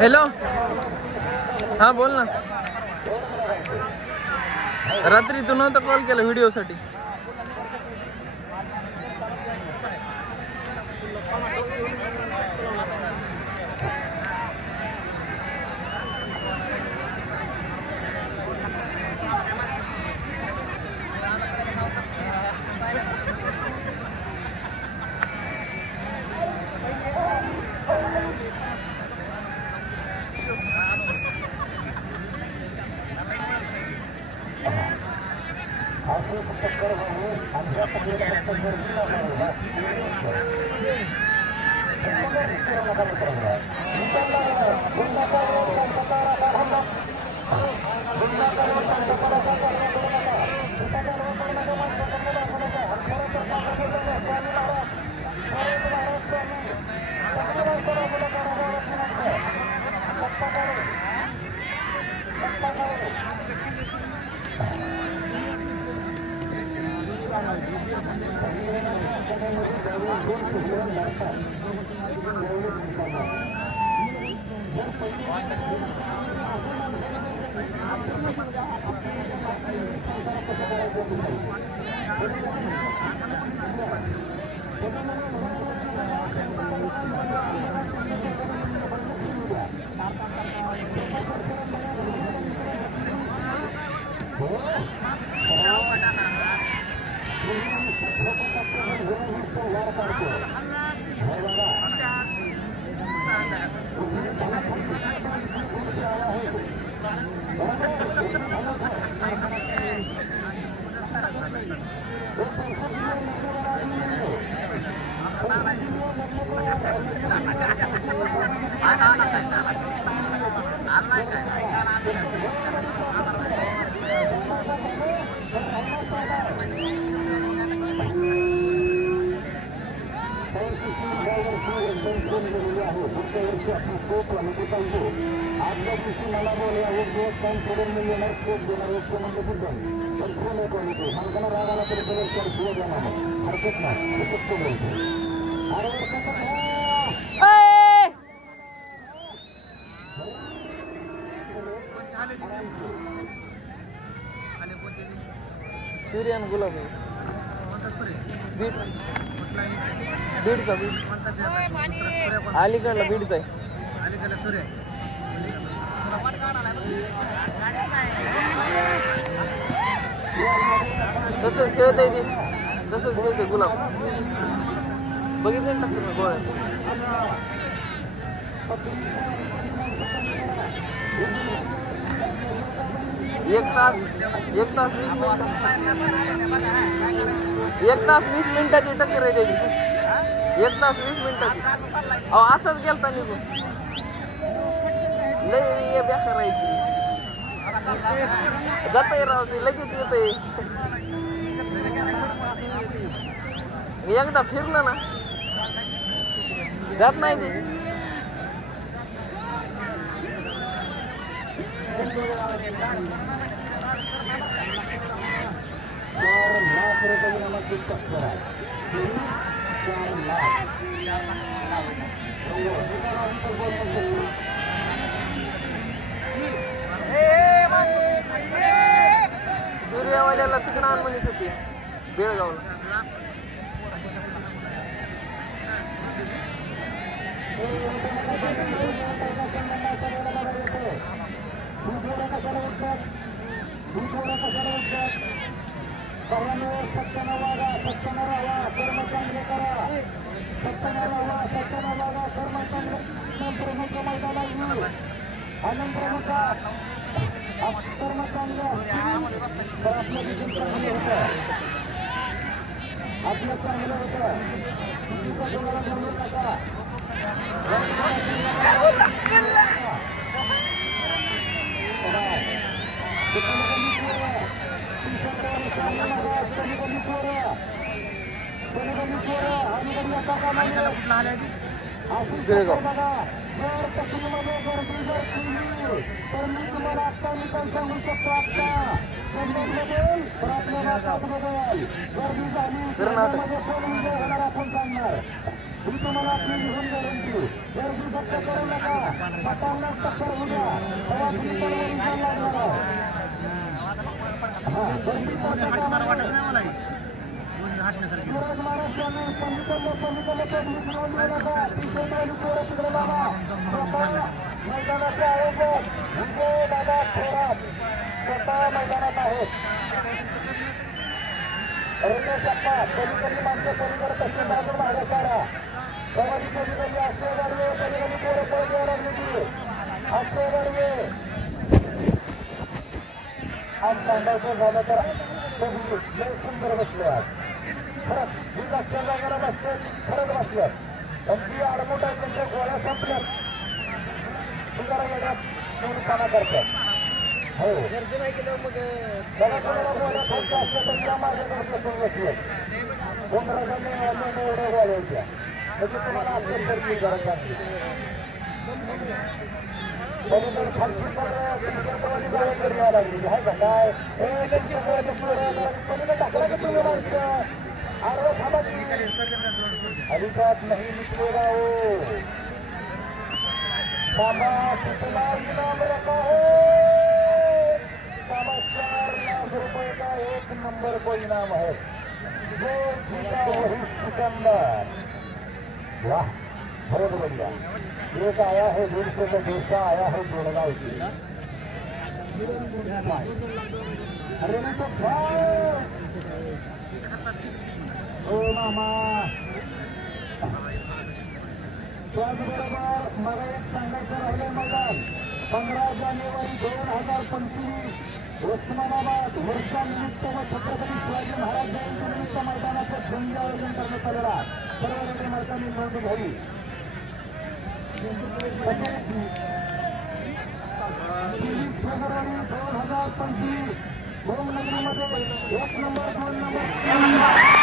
Hello, हां बोल ना. रात्री तू नव्हता कॉल केला व्हिडिओसाठी. सूर्यान गुलाबी बीड बीडचा बीड अलीकडला बीडचा आहे. तसंच खेळतंय ते तसंच खेळतंय गुलाब बघितलं ना टाकलं गोळ्या एक तास 20 मिनिटाची टक्कर आहे त्याची 1 तास 20 मिनिटाची अहो असंच गेलता निघून लय बेकार आहे जातंय राव ते लगेच येतंय एकदा फिरलं ना जात नाही ते सूर्यावाल्याला तिकडं आण म्हणत होती बेळगावला आज सांगायचं झालं तर लय सुंदर बसले आज खरंच ही लक्षात जागायला बसते खरंच बसल्यात पण ती आडमोट आहे त्यांच्या गोळ्या संपल्यात ती जरा येण्यात पाना करतात हो त्याला कोणाला गोळ्या खायच्या असल्या तर या माझ्याकडे करून बसले 15 एवढ्या गोळ्या होत्या म्हणजे तुम्हाला अभ्यास करतील जरा चांगली बरोबर खालची गोळ्या करी यायला लागली आहे का काय टाकला का तुम्ही माणसं अरे थांबा अलिबाग नहीं निकलेगा वो सामा कितना इनाम रखा है सामा 4 लाख रुपए का 1 नंबर को इनाम है जो जीता वही सिकंदर वाह बहुत बढ़िया एक आया है 150 का दूसरा आया है गुड़गांव से रेडी टू फाईट. हो मामा. त्याचबरोबर मला एक सांगायचं राहिलं मैदान 15 जानेवारी 2025 उस्मानाबाद वर्षानिमित्त व छत्रपती शिवाजी महाराज जयंती निमित्त मैदानाचं भव्य आयोजन करण्यात आलेलं आहे. सर्व रेल्वे मार्गाने नोंद घ्यावी. February 2025 नगरीमध्ये 1 number 2 number